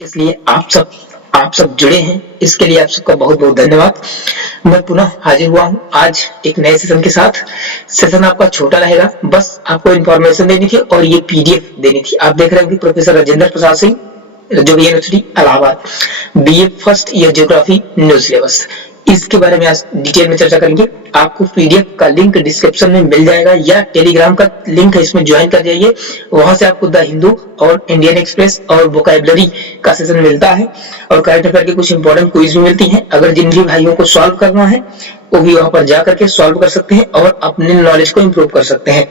इसलिए आप सब जुड़े हैं, इसके लिए आप सबका बहुत बहुत धन्यवाद। मैं पुनः हाजिर हुआ हूँ आज एक नए सेशन के साथ। सेशन आपका छोटा रहेगा, बस आपको इन्फॉर्मेशन देनी थी और ये पीडीएफ देनी थी। आप देख रहे हैं कि प्रोफेसर राजेंद्र प्रसाद सिंह, जो university Allahabad, BA first year geography new syllabus, इसके बारे में आज डिटेल में चर्चा करेंगे। आपको पीडीएफ का लिंक डिस्क्रिप्शन में मिल जाएगा या टेलीग्राम का लिंक है, इसमें ज्वाइन कर जाइए। वहां से आपको द हिंदू और इंडियन एक्सप्रेस और वोकैबुलरी का सेशन मिलता है और करंट अफेयर की कुछ इंपॉर्टेंट क्विज भी मिलती हैं। अगर जिन भी भाइयों को सॉल्व करना है वो भी वहां पर जा करके सॉल्व कर सकते हैं और अपने नॉलेज को इंप्रूव कर सकते हैं।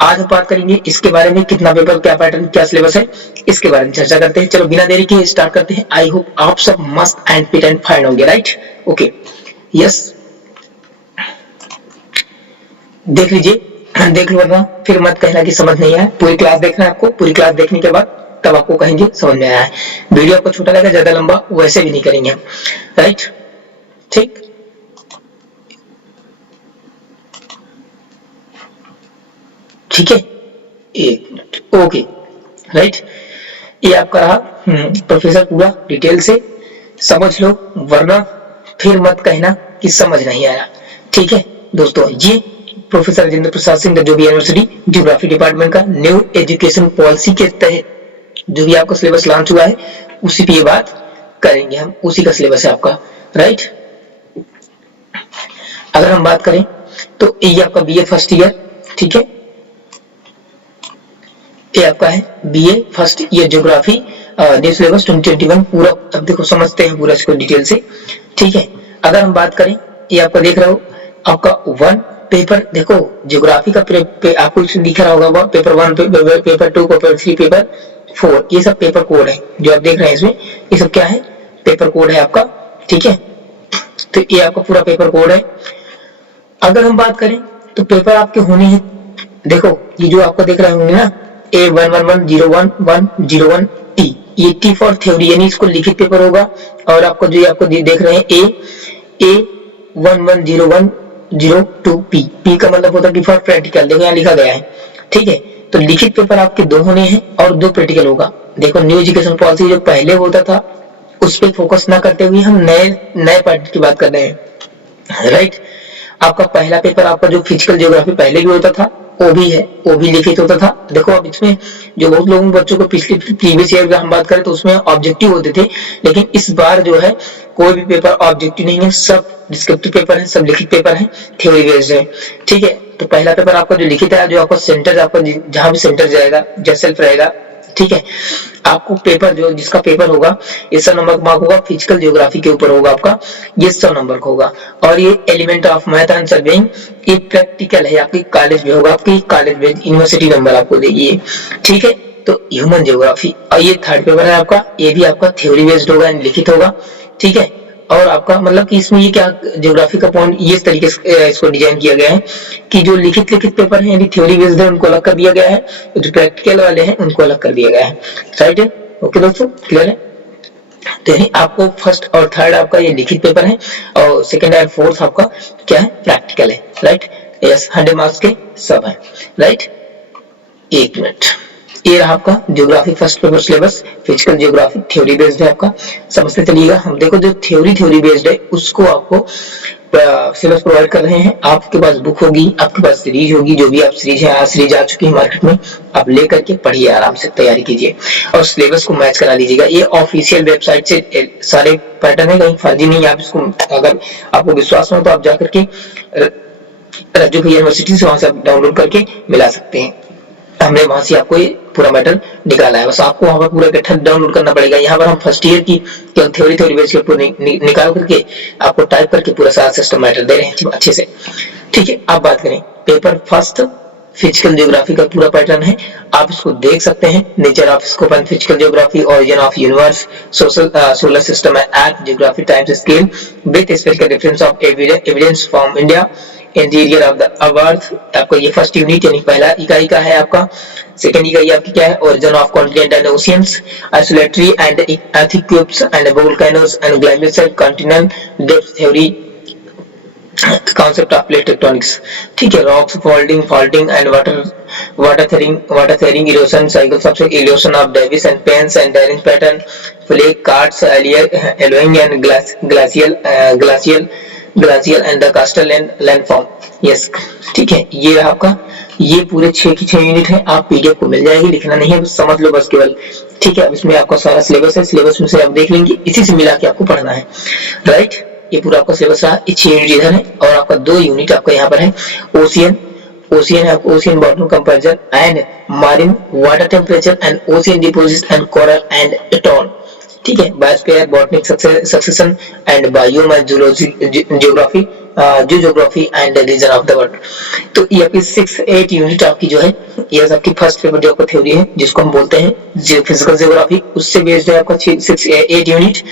आज हम बात करेंगे इसके बारे में, कितना पेपर, क्या पैटर्न, क्या सिलेबस है, इसके बारे में चर्चा करते हैं। चलो बिना देरी के स्टार्ट करते हैं। आई होप आप सब मस्त एंड फिट एंड फाइन होंगे, राइट? ओके, यस, देख लीजिए, देख लो वरना फिर मत कहना कि समझ नहीं आया। पूरी क्लास देखना है आपको, पूरी क्लास देखने के बाद तब आपको कहेंगे समझ में आया है। वीडियो आपको छोटा लगेगा, ज्यादा लंबा वैसे भी नहीं करेंगे हम, राइट? ठीक, ठीक है, एक मिनट, ओके, राइट। ये आपका रहा प्रोफेसर, पूरा डिटेल से समझ लो वरना फिर मत कहना कि समझ नहीं आया। ठीक है दोस्तों, ये प्रोफेसर राजेंद्र प्रसाद सिंह जो भी यूनिवर्सिटी ज्योग्राफी डिपार्टमेंट का न्यू एजुकेशन पॉलिसी के तहत जो भी आपका सिलेबस लॉन्च हुआ है उसी पे ये बात करेंगे हम, उसी का सिलेबस है आपका, राइट? अगर हम बात करें तो ये आपका बीए फर्स्ट ईयर, ठीक है, ये आपका है BA first year geography new syllabus 2021 पूरा। अब देखो समझते हैं पूरा इसको डिटेल से, ठीक है। अगर हम बात करें, ये आपका देख रहे हो आपका वन पेपर, देखो ज्योग्राफी का आपको दिख रहा होगा, पेपर 1, पेपर 2, पेपर 3, पेपर 4, ये सब पेपर कोड है जो आप देख रहे हैं इसमें। ये सब क्या है? पेपर कोड है आपका, ठीक है। तो ये आपका पूरा पेपर कोड है। अगर हम बात करें तो पेपर आपके होने हैं, देखो ये जो आपको देख रहे होंगे ना, A11101101T, ये टी फॉर थ्योरी यानी इसको लिखित पेपर होगा। और आपको जो आपको देख रहे हैं A110102P, P का मतलब होता है कि फॉर प्रैक्टिकल, देखो यहाँ लिखा गया है, ठीक है। तो लिखित पेपर आपके 2 होने हैं और 2 प्रैक्टिकल होगा। देखो न्यू एजुकेशन पॉलिसी जो पहले होता था उस पर फोकस ना करते हुए हम नए पार्ट की बात कर रहे हैं, राइट? आपका पहला पेपर आपका जो फिजिकल ज्योग्राफी पहले भी होता था वो भी है, वो भी लिखित होता था। देखो अब इसमें जो बहुत लोगों बच्चों को पिछले प्रीवियस ईयर का हम बात करें तो उसमें ऑब्जेक्टिव होते थे, लेकिन इस बार जो है कोई भी पेपर ऑब्जेक्टिव नहीं है, सब डिस्क्रिप्टिव पेपर है, सब लिखित पेपर है, थ्योरी बेस्ड है, ठीक है। तो पहला पेपर आपका जो लिखित है, जो आपका सेंटर, आपका जहां भी सेंटर जाएगा जैसे सेल्फ रहेगा, ठीक है। आपको पेपर जो जिसका पेपर होगा ये 100 नंबर का मार्क होगा, फिजिकल ज्योग्राफी के ऊपर होगा आपका, ये 100 नंबर का होगा। और ये element of math and surveying, ये प्रैक्टिकल है, आपकी कॉलेज में होगा, आपकी कॉलेज में यूनिवर्सिटी नंबर आपको देगी, ठीक है। तो ह्यूमन ज्योग्राफी, और ये थर्ड पेपर है आपका, ये भी आपका थ्योरी बेस्ड होगा, लिखित होगा, ठीक है। और आपका मतलब कि इसमें ये क्या ज्योग्राफी का पॉइंट ये इस तरीके से इसको डिजाइन किया गया है कि जो लिखित पेपर है यानी थ्योरी बेस्ड है उनको अलग कर दिया गया है, जो प्रैक्टिकल वाले हैं उनको अलग कर दिया गया है, राइट है? ओके दोस्तों, क्लियर है? तो आपको फर्स्ट और थर्ड आपका ये लिखित पेपर है और सेकंड और फोर्थ आपका क्या है? प्रैक्टिकल है, राइट? यस, 100 मार्क्स के सब है, राइट? एक मिनट, ये रहा आपका geography first paper syllabus, physical geography theory based है आपका, समझते चलिएगा। हम देखो जो थ्योरी बेस्ड है उसको आपको सिलेबस प्रोवाइड कर रहे हैं। आपके पास बुक होगी, आपके पास सीरीज होगी, जो भी आप सीरीज है, आज सीरीज आ चुकी है मार्केट में, आप लेकर के पढ़िए, आराम से तैयारी कीजिए और सिलेबस को मैच करा लीजिएगा। ये ऑफिशियल वेबसाइट से सारे पैटर्न है, कहीं फर्जी नहीं। आप इसको अगर आपको विश्वास हो तो आप जाकर के राज्य यूनिवर्सिटी से वहां से डाउनलोड करके मिला सकते हैं। हमने वहां से आपको ये पूरा मैटर निकाला है, बस आपको वहां पर पूरा इकट्ठा डाउनलोड करना पड़ेगा। यहाँ पर हम फर्स्ट ईयर की केवल थ्योरी बेस के पूरे निकाल करके आपको टाइप करके पूरा सारा सिस्टम मैटर दे रहे हैं अच्छे से, ठीक है। अब बात करें पेपर फर्स्ट फिजिकल ज्योग्राफी का पूरा पैटर्न है, आप इसको देख सकते हैं। Nature of scope and physical geography, origin of universe, solar system and earth, geography times scale with specific difference of evidence from India, interior of the earth, आपका ये फर्स्ट यूनिट यानी पहला इकाई का है आपका। सेकंड इकाई आपकी क्या है? Origin of continent and oceans, isolatory and earthquakes and volcanoes and glacier continent, depth theory, concept of plate tectonics, ठीक है। Rocks faulting and water water therring erosion cycles of erosion of Davis and Pence and drainage pattern, flake cards, alluvium and glacial and the coastal landform. Yes, ठीक है, ये रहा आपका, ये पूरे 6 की 6 यूनिट है, आप पीडीएफ को मिल जाएगी, लिखना नहीं है, बस समझ लो बस केवल, ठीक है। अब इसमें आपका सारा सिलेबस है, सिलेबस में से आप देख लेंगे, इसी से मिला के आपको पढ़ना है, राइट। ये पूरा आपका सिलेबस रहा, 6 यूनिट इधर है और आपका 2 यूनिट आपका यहाँ पर है ओशियन है, ocean bottom comparison and marine water temperature and ocean deposit and coral and atoll, ठीक है। Biosphere, botanic succession and biome and geography, geography and region of the world. तो ये आपकी 6-8 यूनिट आपकी जो है, ये आपकी फर्स्ट पेपर जो आपका थ्योरी है, जिसको हम बोलते हैं फिजिकल जियोग्राफी, उससे बेस्ड है आपका 6-8 यूनिट।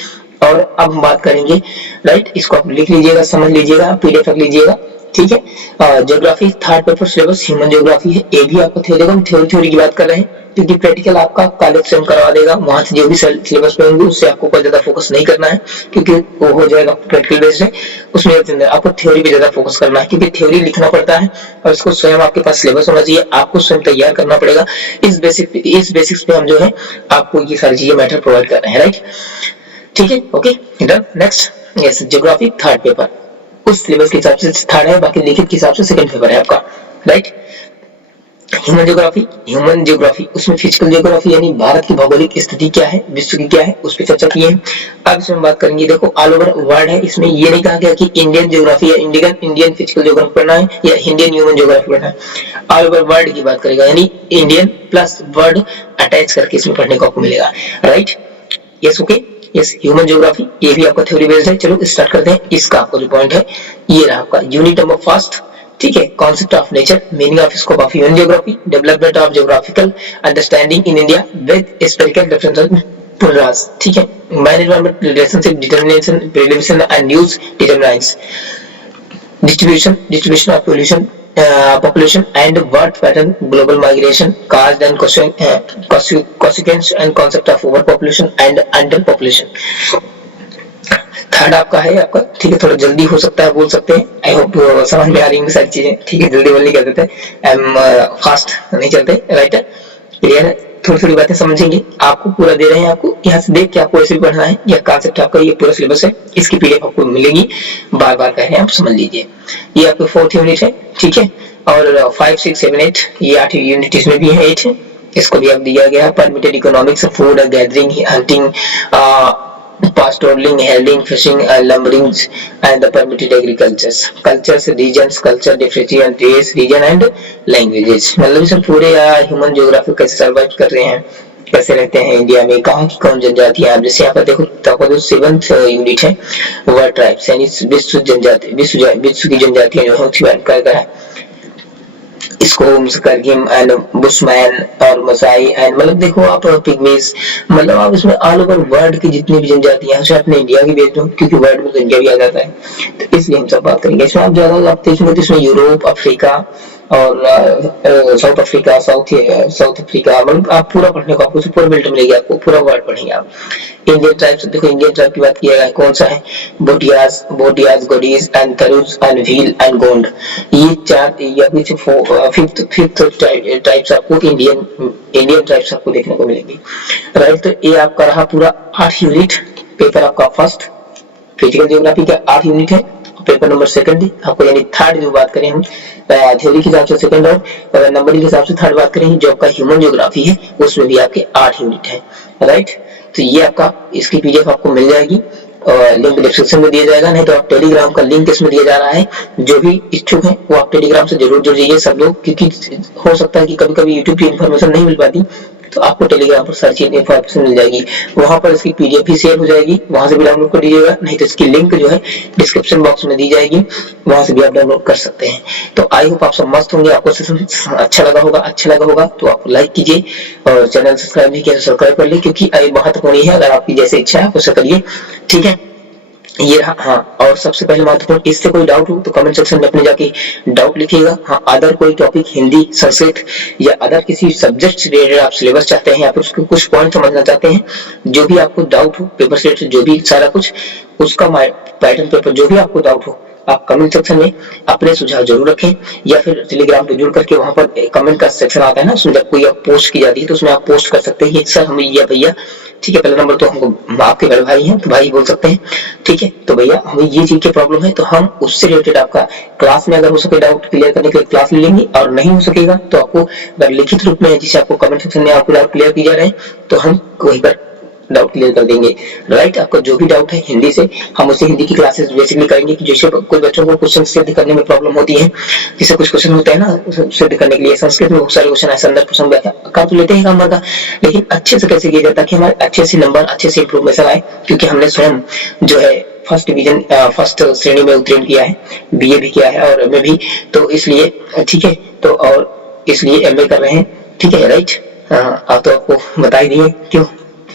और अब हम बात करेंगे, राइट, इसको आप लिख लीजिएगा, समझ लीजिएगा, पीडीएफ रख लीजिएगा, ठीक है। Geography third paper syllabus human geography है, ये भी आपको थ्योरी की बात कर रहे हैं, क्योंकि प्रैक्टिकल आपका कॉलेज स्वयं करवा देगा, वहां से जो भी सिलेबस पे होंगे उससे आपको कोई ज्यादा फोकस नहीं करना है, क्योंकि वो हो जाएगा प्रैक्टिकल बेस्ड है, उसमें आपको थ्योरी पे ज्यादा फोकस करना है, क्योंकि थ्योरी लिखना पड़ता है और इसको स्वयं आपके पास सिलेबस होना चाहिए, आपको स्वयं तैयार करना पड़ेगा। इस बेसिक्स पे हम जो है आपको ये सारी चीजें मैटर प्रोवाइड कर रहे हैं, राइट, ठीक है, okay done. Next, yes, geography third paper उस सिलेबस के हिसाब से थर्ड है, बाकी लिखित के हिसाब से सेकंड पेपर है आपका, राइट। ह्यूमन ज्योग्राफी उसमें फिजिकल ज्योग्राफी यानी भारत की भौगोलिक स्थिति क्या है, विश्व की क्या है, उस पर चर्चा की है। अब इसमें बात करेंगे, देखो ऑल ओवर वर्ल्ड है, इसमें ये नहीं कहा गया कि इंडियन ज्योग्राफी या इंडियन फिजिकल ज्योग्राफी पढ़ना है या इंडियन ह्यूमन ज्योग्राफी पढ़ना है, ऑल ओवर वर्ल्ड की बात करेगा, यानी इंडियन प्लस वर्ल्ड अटैच करके इसमें पढ़ने को आपको मिलेगा, right. Yes, okay, yes, human geography ये भी आपका थ्योरी बेस्ड है। चलो स्टार्ट करते हैं, इसका आपको जो पॉइंट है ये रहा आपका यूनिट नंबर फर्स्ट, ठीक है। Concept of nature, meaning of scope of human geography, development of geographical understanding in India with spherical difference पुनरास, ठीक है। Man environment relationship determination prediction and news determinants, distribution of population and birth pattern, global migration, cause and consequence and concept of overpopulation and underpopulation। Third आपका है आपका, ठीक है, थोड़ा जल्दी हो सकता है, बोल सकते हैं, आई होप समझ में आ रही है सारी चीजें, ठीक है, जल्दी बोलने कर देते हैं, फास्ट नहीं चलते, राइट, क्लियर है। थोड़ी बातें समझेंगे, आपको पूरा दे रहे हैं, आपको यहाँ से देख के आपको ऐसे पढ़ना है, यह कॉन्सेप्ट आपका, ये पूरा सिलेबस है, इसकी पीडीएफ आपको मिलेगी, बार बार कह रहे हैं, आप समझ लीजिए। ये आपको 4th यूनिट है, ठीक है, और 5, 6, 7, 8 ये 8 यूनिट इसमें भी है, 8 है, इसको भी आप दिया गया है। Permitted economics, food gathering, hunting, pastoring, herding, fishing, lumbering, and the permitted agricultures, cultures, regions, culture, differentiation, race, region and languages। मतलब इसमें पूरे ह्यूमन ज्योग्राफी कैसे सर्वाइव कर रहे हैं, कैसे रहते हैं इंडिया में, कहाँ की कौन जनजातियां हैं। जैसे यहाँ पर देखो, जो 7th यूनिट है वर्ल्ड ट्राइब्स, यानी विश्व की जनजातियां जो है उसकी बात कर रहा है, स्कोम्स, करगिम एंड बुशमैन और मसाई एंड, मतलब देखो आप पिग्मीज, मतलब आप इसमें ऑल ओवर वर्ल्ड की जितनी भी जनजातियां हैं, अपने इंडिया की बेच दो, क्योंकि वर्ल्ड में तो इंडिया भी आ जाता है, तो इसलिए हम सब बात करेंगे। इसमें आप ज्यादा आप देखेंगे तो इसमें यूरोप, अफ्रीका और साउथ अफ्रीका, साउथ अफ्रीका, मतलब आप पूरा पढ़ने को आपको पूरा बिल्ट मिलेगी, आपको पूरा वर्ड पढ़ेंगे आप। इंडियन ट्राइब्स, देखो इंडियन ट्राइब की बात किया है, कौन सा है, Bhotias, Gaddis and Tharus and Bhil and Gond, ये 4 या फिफ्थ टाइप्स आपको इंडियन ट्राइब्स आपको देखने को मिलेंगी, राइट। तो ये आपका रहा पूरा 8 यूनिट, पेपर आपका फर्स्ट फिजिकल ज्योग्राफी का 8 यूनिट है, पेपर नंबर सेकंड आपको, यानी थर्ड जो बात करें हम थ्योरी के हिसाब से सेकंड, और नंबरिंग के हिसाब से थर्ड बात करें जो आपका ह्यूमन ज्योग्राफी है, उसमें भी आपके 8 यूनिट है, राइट। तो ये आपका, इसकी पीडीएफ आपको मिल जाएगी, लिंक डिस्क्रिप्शन में दिया जाएगा, नहीं तो आप टेलीग्राम का लिंक इसमें दिया जा रहा है, जो भी इच्छुक हैं वो आप टेलीग्राम से जरूर जुड़ जाइए सब लोग, क्योंकि हो सकता है कि कभी कभी यूट्यूब की इन्फॉर्मेशन नहीं मिल पाती, तो आपको टेलीग्राम पर सर्च इन्फॉर्मेशन मिल जाएगी, वहां पर इसकी पीडीएफ भी शेयर हो जाएगी, वहां से भी डाउनलोड कर लीजिएगा, नहीं तो इसकी लिंक जो है डिस्क्रिप्शन बॉक्स में दी जाएगी, वहां से भी आप डाउनलोड कर सकते हैं। तो आई होप आप सब मस्त होंगे, आपको सेशन अच्छा लगा होगा तो आप लाइक कीजिए, और चैनल सब्सक्राइब नहीं किया तो सब्सक्राइब कर ले, क्योंकि ये महत्वपूर्ण है, अगर आपकी जैसे इच्छा है उसे करिए, ठीक है। ये हाँ, और सबसे पहले महत्वपूर्ण, इससे कोई डाउट हो तो कमेंट सेक्शन में अपने जाके डाउट लिखिएगा। हाँ, अदर कोई टॉपिक, हिंदी, संस्कृत या अदर किसी सब्जेक्ट से रिलेटेड आप सिलेबस चाहते हैं या फिर उसके कुछ पॉइंट समझना चाहते हैं, जो भी आपको डाउट हो पेपर से रिलेटेड, जो भी सारा कुछ उसका पैटर्न पेपर, जो भी आपको डाउट हो आप कमेंट सेक्शन में अपने सुझाव जरूर रखें, या फिर टेलीग्राम पे जुड़ करके वहां पर कमेंट का सेक्शन आता है ना, उसमें जब कोई आप पोस्ट की जाती है तो उसमें आप पोस्ट कर सकते हैं कि सर हमें ये भैया, ठीक है, पहला नंबर तो हमको आपके बड़े भाई हैं तो भाई बोल सकते हैं, ठीक है, तो भैया हमें ये चीज की प्रॉब्लम है, तो हम उससे रिलेटेड आपका क्लास में अगर हो सके डाउट क्लियर करने के लिए क्लास ले लेंगे, और नहीं हो सकेगा तो आपको अगर लिखित रूप में जिसे आपको कमेंट सेक्शन में आपको डाउट क्लियर किए जा रहे हैं तो हम वहीं पर डाउट क्लियर कर देंगे। राइट, आपका जो भी डाउट है हिंदी से, हम उसे हिंदी की क्लासेस बेसिकली करेंगे कि जैसे कोई बच्चों को क्वेश्चन सिद्ध करने में प्रॉब्लम होती है, जैसे कुछ क्वेश्चन होते हैं ना सिद्ध करने के लिए, संस्कृत में बहुत सारे क्वेश्चन है, संदर्भ प्रसंग व्याख्या कर तो लेते हैं नंबर का, लेकिन अच्छे से कैसे किया जाता है कि हमारे अच्छे से नंबर अच्छे से इंप्रूवमेंट आए, क्योंकि हमने स्वयं जो है फर्स्ट डिवीजन फर्स्ट श्रेणी में उत्तीर्ण किया है, बीए भी किया है और एमए भी, तो इसलिए ठीक है, तो और इसलिए एमए कर रहे हैं, ठीक है। राइट, आप तो आपको बता ही दिए क्यों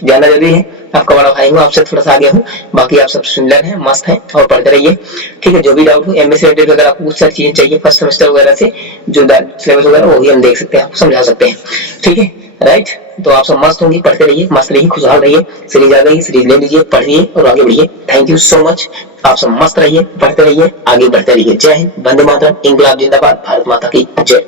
जानना जरूरी है, आपका बड़ा भाई हूँ, आपसे थोड़ा सा आगे हूँ, बाकी आप सब सुंदर हैं, मस्त हैं और पढ़ते रहिए, ठीक है। जो भी डाउट हो एमए से रिलेटेड अगर आपको कुछ सारी चीजें चाहिए फर्स्ट सेमेस्टर वगैरह से, जो सिलेबस वगैरह वो भी हम देख सकते हैं, आपको समझा सकते हैं, ठीक है। राइट, तो आप सब मस्त होंगे, पढ़ते रहिए, मस्त रहिए, खुशहाल रहिए, सीरीज आ गई, सीरीज ले लीजिए, पढ़िए और आगे बढ़िए। थैंक यू सो मच, आप सब मस्त रहिए, पढ़ते रहिए, आगे बढ़ते रहिए। जय हिंद, वंदे मातरम, इंकलाब जिंदाबाद, भारत माता की जय।